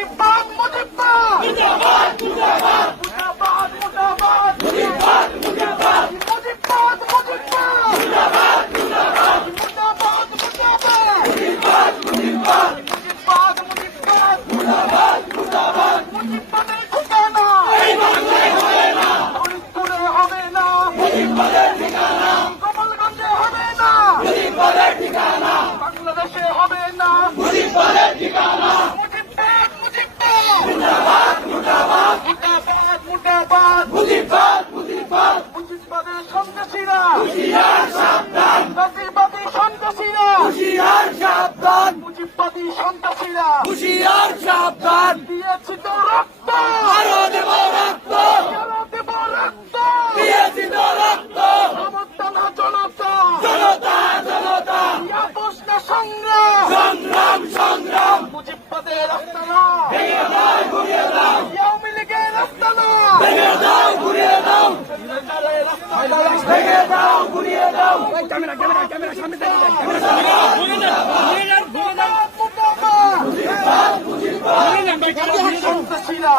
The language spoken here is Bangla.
মুজিবাদ মুজিবাদ মুজিবাদ মুজিবাদ মুজিবাদ মুজিবাদ মুজিবাদ মুজিবাদ মুজিবাদ মুজিবাদ মুজিবাদ মুজিবাদ মুজিবাদ মুজিবাদ মুজিবাদ মুজিবাদ মুজিবাদ মুজিবাদ মুজিবাদের ঠিকানা এই বাংলায় হবে না, ফরিদপুরে হবে না, মুজিবাদের ঠিকানা কমলগঞ্জে হবে না, মুজিবাদের ঠিকানা বাংলাদেশে হবে না, মুজিবাদের ঠিকানা মুজিবাদ মুজিবাদ মুজিবাদ মুজিবাদ মুজিবাদ মুজিবাদ মুজিবাদ মুজিবাদের সন্ত্রাসীরা হুঁশিয়ার সাবধান, জাতিবাদী সন্ত্রাসীরা হুঁশিয়ার সাবধান, মুজিবাদী সন্ত্রাসীরা হুঁশিয়ার সাবধান, দিয়েছি তো রক্ত আরো দেব রক্ত, আরো দেব রক্ত, দিয়েছি তো রক্ত, সমর্থনা জনতা জনতা জনতা, আপোষ না সংগ্রাম সংগ্রাম সংগ্রাম, মুজিবাদের রাস্তানা ভেঙে দাও ঘুরিয়ে দাও, আওয়ামী লীগের রাস্তানা ভেঙে দাও ঘুরিয়ে দাও, ভেঙে দাও ঘুরিয়ে দাও, ক্যামেরা ক্যামেরা ক্যামেরা সামনে মুজিবাদ মুজিবাদ মুজিবাদ সন্ত্রাসীরা